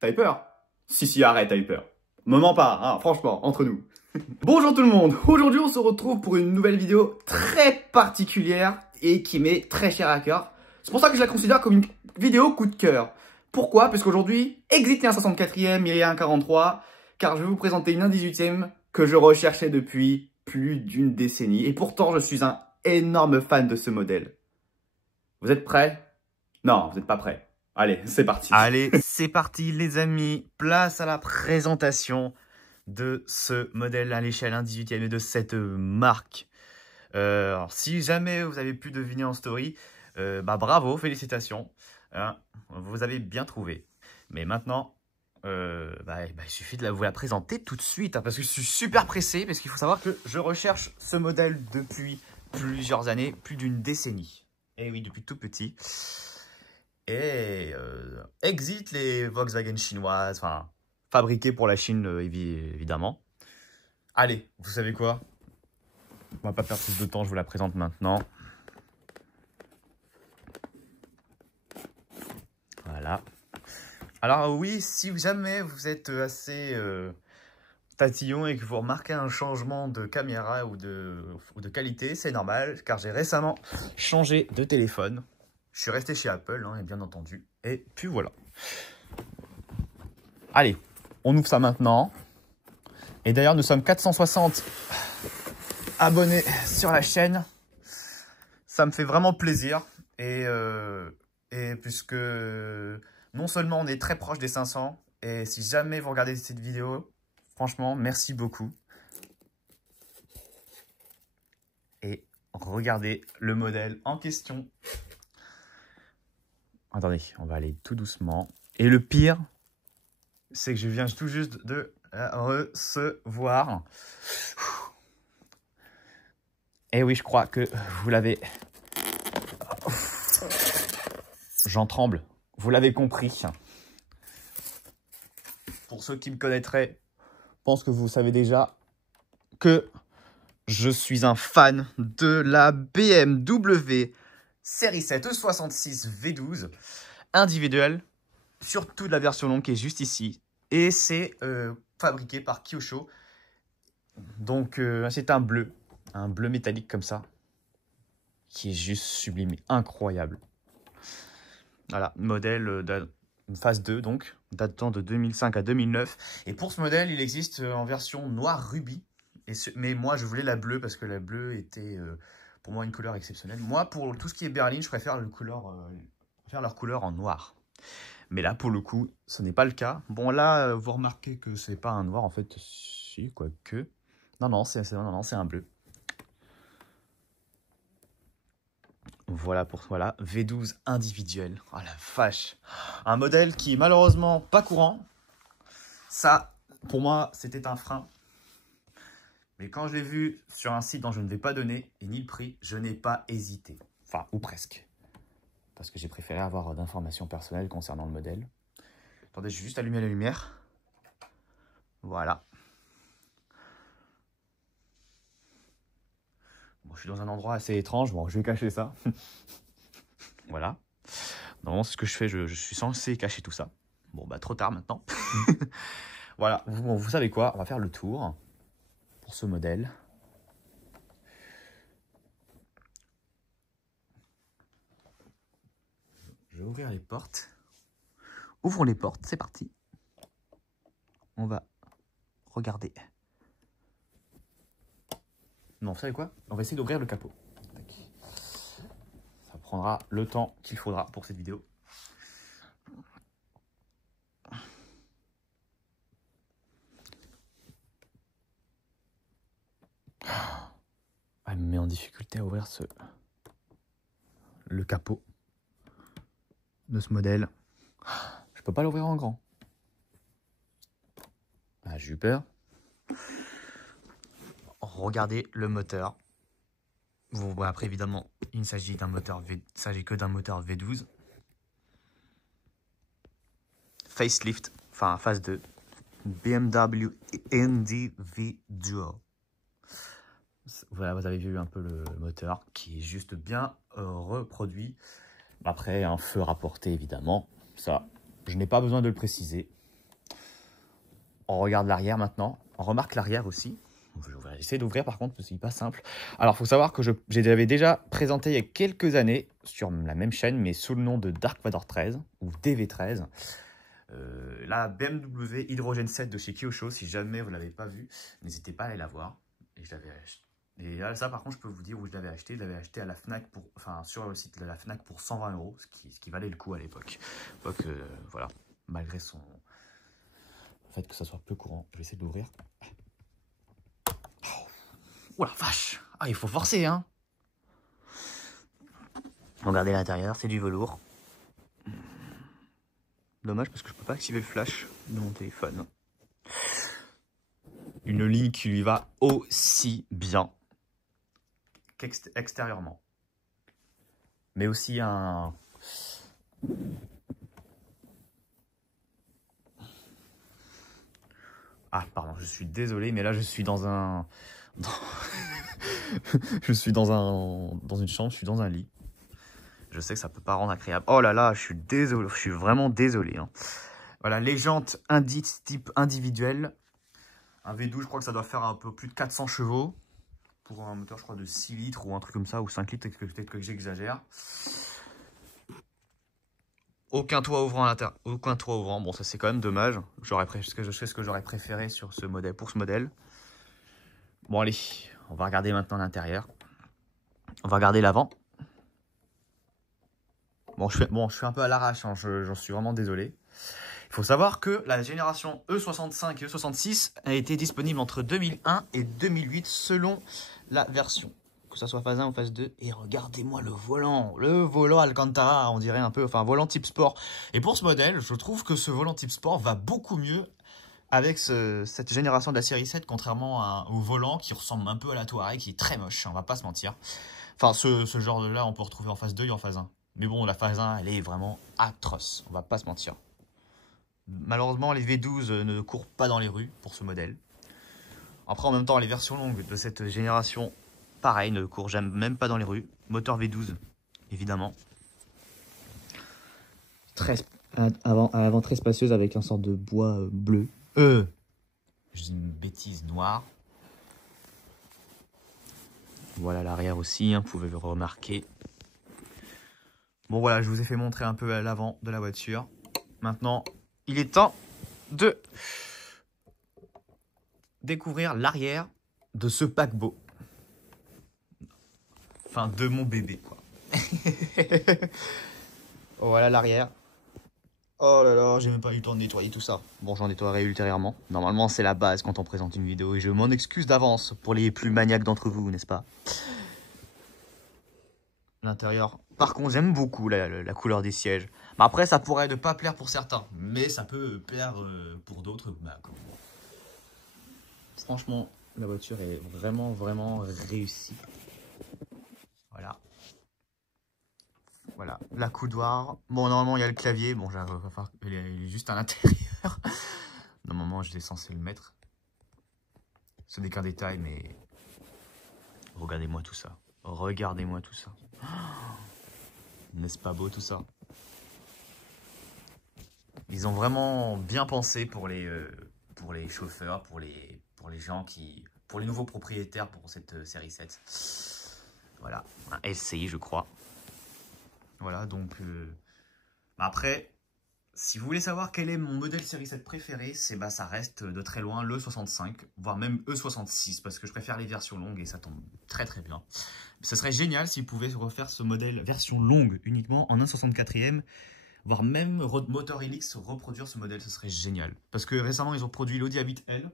T'avais peur? Si, arrête, t'avais peur. Me mens pas, hein, franchement, entre nous. Bonjour tout le monde, aujourd'hui on se retrouve pour une nouvelle vidéo très particulière et qui m'est très chère à cœur. C'est pour ça que je la considère comme une vidéo coup de cœur. Pourquoi? Parce qu'aujourd'hui, exit un 64e, il y a un 43, car je vais vous présenter une 18e que je recherchais depuis plus d'une décennie. Et pourtant, je suis un énorme fan de ce modèle. Vous êtes prêts? Non, vous n'êtes pas prêts. Allez, c'est parti. Allez, c'est parti les amis, place à la présentation de ce modèle à l'échelle 1/18e et de cette marque. Alors, si jamais vous avez pu deviner en story, bravo, félicitations, hein, vous avez bien trouvé. Mais maintenant, il suffit de vous la présenter tout de suite, hein, parce que je suis super pressé, parce qu'il faut savoir que je recherche ce modèle depuis plusieurs années, plus d'une décennie. Et oui, depuis tout petit. Et exit les Volkswagen chinoises, enfin, fabriquées pour la Chine, évidemment. Allez, vous savez quoi? On va pas perdre plus de temps, je vous la présente maintenant. Voilà. Alors oui, si jamais vous êtes assez tatillon et que vous remarquez un changement de caméra ou de qualité, c'est normal, car j'ai récemment changé de téléphone. Je suis resté chez Apple, hein, bien entendu. Et puis voilà. Allez, on ouvre ça maintenant. Et d'ailleurs, nous sommes 460 abonnés sur la chaîne. Ça me fait vraiment plaisir. Et puisque non seulement on est très proche des 500, et si jamais vous regardez cette vidéo, franchement, merci beaucoup. Et regardez le modèle en question. Attendez, on va aller tout doucement. Et le pire, c'est que je viens tout juste de recevoir. Et oui, je crois que vous l'avez... J'en tremble. Vous l'avez compris. Pour ceux qui me connaîtraient, je pense que vous savez déjà que je suis un fan de la BMW Série 7 E66 V12 individuelle, surtout de la version longue qui est juste ici. Et c'est fabriqué par Kyosho. Donc c'est un bleu métallique comme ça, qui est juste sublime, incroyable. Voilà, modèle phase 2, donc datant de 2005 à 2009. Et pour ce modèle, il existe en version noir rubis. Mais moi, je voulais la bleue parce que la bleue était pour moi une couleur exceptionnelle. Moi, pour tout ce qui est berline, je préfère faire leur couleur en noir. Mais là, pour le coup, ce n'est pas le cas. Bon, là, vous remarquez que c'est pas un noir, en fait. Si, quoique. Non, c'est un bleu. Voilà pour voilà, V12 individuel. Oh la vache. Un modèle qui est malheureusement pas courant. Ça, pour moi, c'était un frein. Mais quand je l'ai vu sur un site dont je ne vais pas donner, et ni le prix, je n'ai pas hésité. Enfin, ou presque. Parce que j'ai préféré avoir d'informations personnelles concernant le modèle. Attendez, je vais juste allumer la lumière. Voilà. Bon, je suis dans un endroit assez étrange. Bon, je vais cacher ça. Voilà. Non, c'est ce que je fais. Je suis censé cacher tout ça. Bon, bah, trop tard maintenant. Voilà. Bon, vous savez quoi? On va faire le tour pour ce modèle. Je vais ouvrir les portes. Ouvrons les portes, c'est parti. On va regarder. Non, vous savez quoi? On va essayer d'ouvrir le capot. Ça prendra le temps qu'il faudra pour cette vidéo. Elle me met en difficulté à ouvrir le capot de ce modèle. Je peux pas l'ouvrir en grand. Ah, j'ai eu peur. Regardez le moteur. Bon, après, évidemment, il ne s'agit que d'un moteur V12. Facelift, enfin phase 2. BMW Individual. Voilà, vous avez vu un peu le moteur qui est juste bien reproduit. Après, un feu rapporté, évidemment. Ça, Je n'ai pas besoin de le préciser. On regarde l'arrière maintenant. On remarque l'arrière aussi. Je vais essayer d'ouvrir par contre, parce que c'est pas simple. Alors, il faut savoir que j'avais déjà présenté il y a quelques années sur la même chaîne, mais sous le nom de Dark Vador 13 ou DV13. La BMW Hydrogen 7 de chez Kyosho. Si jamais vous ne l'avez pas vu, n'hésitez pas à aller la voir. Et je l'avais acheté. Et là, ça, par contre, je peux vous dire où je l'avais acheté. Je l'avais acheté à la Fnac sur le site de la Fnac pour 120 €, ce qui valait le coup à l'époque. Voilà, malgré le fait que ça soit peu courant. Je vais essayer de l'ouvrir. Oh la vache! Ah, il faut forcer, hein! Regardez l'intérieur, c'est du velours. Dommage parce que je peux pas activer le flash de mon téléphone. Une ligne qui lui va aussi bien qu'extérieurement. Mais aussi un... Ah, pardon, je suis désolé, mais là, je suis dans un... je suis dans une chambre, je suis dans un lit. Je sais que ça peut pas rendre agréable. Oh là là, je suis désolé, je suis vraiment désolé. Hein. Voilà, les jantes type individuel. Un V12, je crois que ça doit faire un peu plus de 400 chevaux. Pour un moteur, je crois, de 6 litres ou un truc comme ça, ou 5 litres, peut-être que j'exagère. Aucun toit ouvrant à l'intérieur. Aucun toit ouvrant. Bon, ça c'est quand même dommage. Je sais ce que j'aurais préféré sur ce modèle, pour ce modèle. Bon, allez, on va regarder maintenant l'intérieur. On va regarder l'avant. Bon, je suis un peu à l'arrache, hein, j'en suis vraiment désolé. Il faut savoir que la génération E65 et E66 a été disponible entre 2001 et 2008 selon la version. Que ça soit phase 1 ou phase 2. Et regardez-moi le volant Alcantara, on dirait un peu, enfin volant type sport. Et pour ce modèle, je trouve que ce volant type sport va beaucoup mieux avec cette génération de la série 7, contrairement au volant qui ressemble un peu à la Touareg, qui est très moche, on va pas se mentir. Enfin, ce genre de là, on peut retrouver en phase 2 et en phase 1. Mais bon, la phase 1, elle est vraiment atroce, on va pas se mentir. Malheureusement, les V12 ne courent pas dans les rues pour ce modèle. Après, en même temps, les versions longues de cette génération, pareil, ne courent même pas dans les rues. Moteur V12, évidemment. À l'avant très spacieuse avec un sort de bois bleu. Je dis une bêtise, noire. Voilà l'arrière aussi, hein, vous pouvez le remarquer. Bon voilà, je vous ai fait montrer un peu à l'avant de la voiture. Maintenant, il est temps de découvrir l'arrière de ce paquebot. Enfin, de mon bébé, quoi. Voilà l'arrière. Oh là là, j'ai même pas eu le temps de nettoyer tout ça. Bon, j'en nettoierai ultérieurement. Normalement, c'est la base quand on présente une vidéo. Et je m'en excuse d'avance pour les plus maniaques d'entre vous, n'est-ce pas? L'intérieur. Par contre, j'aime beaucoup la couleur des sièges. Mais après, ça pourrait ne pas plaire pour certains. Mais ça peut plaire pour d'autres. Bah, franchement, la voiture est vraiment, vraiment réussie. Voilà. Voilà, la coudoir. Bon, normalement, il y a le clavier. Bon, il est juste à l'intérieur. Normalement, j'étais censé le mettre. Ce n'est qu'un détail, mais... Regardez-moi tout ça. Regardez-moi tout ça. N'est-ce pas beau tout ça? Ils ont vraiment bien pensé pour les chauffeurs, pour les gens pour les nouveaux propriétaires pour cette série 7. Voilà, un SCI je crois. Voilà, donc après, si vous voulez savoir quel est mon modèle série 7 préféré, ça reste de très loin le 65, voire même E66, parce que je préfère les versions longues et ça tombe très très bien. Ce serait génial s'ils pouvaient refaire ce modèle version longue uniquement en 1/64e, voire même moteur Helix reproduire ce modèle, ce serait génial. Parce que récemment, ils ont produit l'Audi A8 L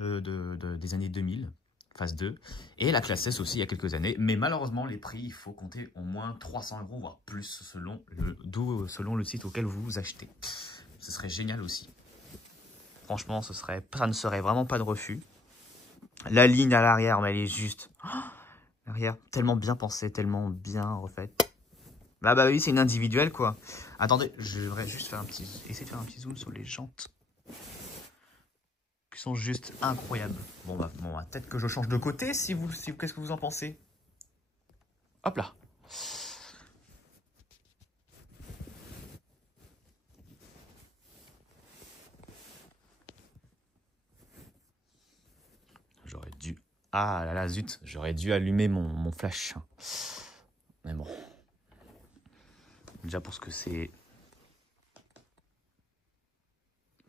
des années 2000, phase 2, et la classe S aussi il y a quelques années. Mais malheureusement, les prix, il faut compter au moins 300 €, voire plus, selon le site auquel vous achetez. Ce serait génial aussi. Franchement, ça ne serait vraiment pas de refus. La ligne à l'arrière, mais elle est juste... L'arrière, tellement bien pensée, tellement bien refaite. Bah oui, c'est une individuelle, quoi. Attendez, je devrais juste essayer de faire un petit zoom sur les jantes. Qui sont juste incroyables. Bon, peut-être que je change de côté, qu'est-ce que vous en pensez? Hop là. Ah là là, zut, j'aurais dû allumer mon flash. Mais bon. Déjà pour ce que c'est...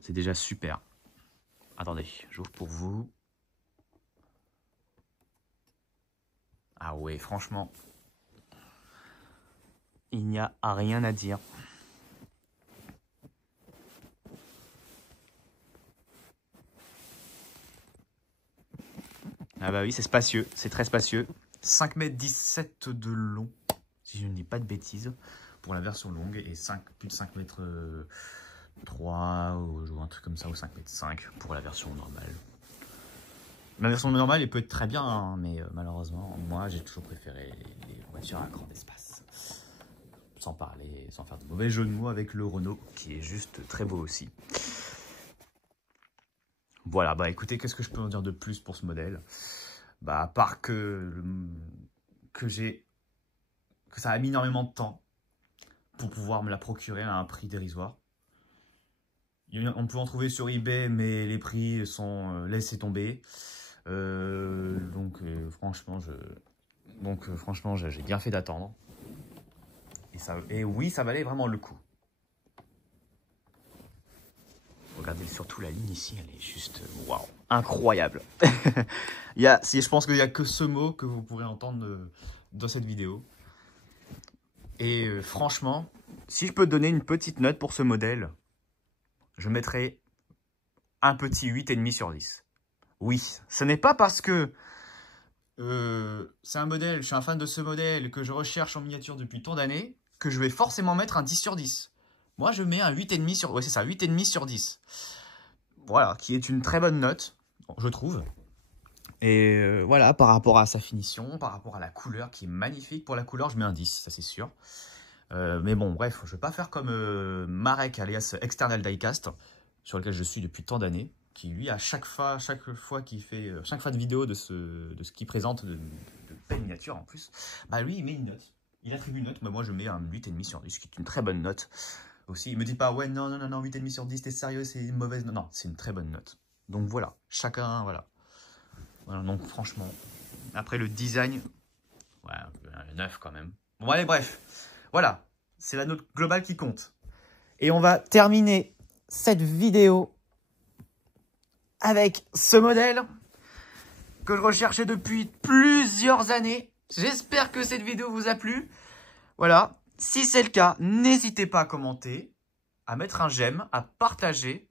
C'est déjà super. Attendez, j'ouvre pour vous. Ah ouais, franchement, il n'y a rien à dire. Ah bah oui, c'est spacieux, c'est très spacieux. 5,17 m de long, si je ne dis pas de bêtises, pour la version longue, et plus de 5 mètres 3 ou un truc comme ça, ou 5,5 m pour la version normale. La version normale, elle peut être très bien, hein, mais malheureusement, moi, j'ai toujours préféré les voitures à grand espace. Sans parler, sans faire de mauvais jeu de mots avec le Renault, qui est juste très beau aussi. Voilà, bah écoutez, qu'est-ce que je peux en dire de plus pour ce modèle? Bah, à part que ça a mis énormément de temps pour pouvoir me la procurer à un prix dérisoire. On peut en trouver sur eBay, mais les prix sont laissés tomber. Franchement, j'ai bien fait d'attendre. Et oui, ça valait vraiment le coup. Regardez surtout la ligne ici, elle est juste waouh, incroyable. Je pense qu'il n'y a que ce mot que vous pourrez entendre dans cette vidéo. Et franchement, si je peux donner une petite note pour ce modèle, je mettrai un petit 8,5 sur 10. Oui, ce n'est pas parce que c'est un modèle, je suis un fan de ce modèle, que je recherche en miniature depuis tant d'années, que je vais forcément mettre un 10 sur 10. Moi, je mets un 8,5 sur... Ouais, c'est ça, 8,5 sur 10. Voilà, qui est une très bonne note, je trouve. Et voilà, par rapport à sa finition, par rapport à la couleur qui est magnifique. Pour la couleur, je mets un 10, ça c'est sûr. Mais bon, bref, je ne vais pas faire comme Marek, alias External Diecast, sur lequel je suis depuis tant d'années, qui lui, à chaque fois de vidéo de ce qu'il présente, de belles miniatures en plus, bah lui, il met une note. Il attribue une note, mais moi je mets un 8,5 sur 10, ce qui est une très bonne note. Aussi, il me dit pas, ouais, non, 8,5 sur 10, t'es sérieux, c'est une mauvaise note. Non, c'est une très bonne note. Donc voilà, chacun, voilà. Voilà, donc franchement, après le design, ouais, un 9 quand même. Bon, allez, bref, voilà, c'est la note globale qui compte. Et on va terminer cette vidéo avec ce modèle que je recherchais depuis plusieurs années. J'espère que cette vidéo vous a plu. Voilà. Si c'est le cas, n'hésitez pas à commenter, à mettre un j'aime, à partager.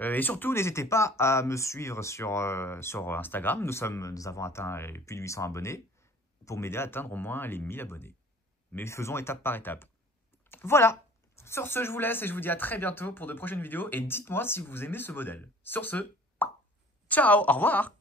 Et surtout, n'hésitez pas à me suivre sur Instagram. Nous avons atteint plus de 800 abonnés pour m'aider à atteindre au moins les 1000 abonnés. Mais faisons étape par étape. Voilà. Sur ce, je vous laisse et je vous dis à très bientôt pour de prochaines vidéos. Et dites-moi si vous aimez ce modèle. Sur ce, ciao, au revoir.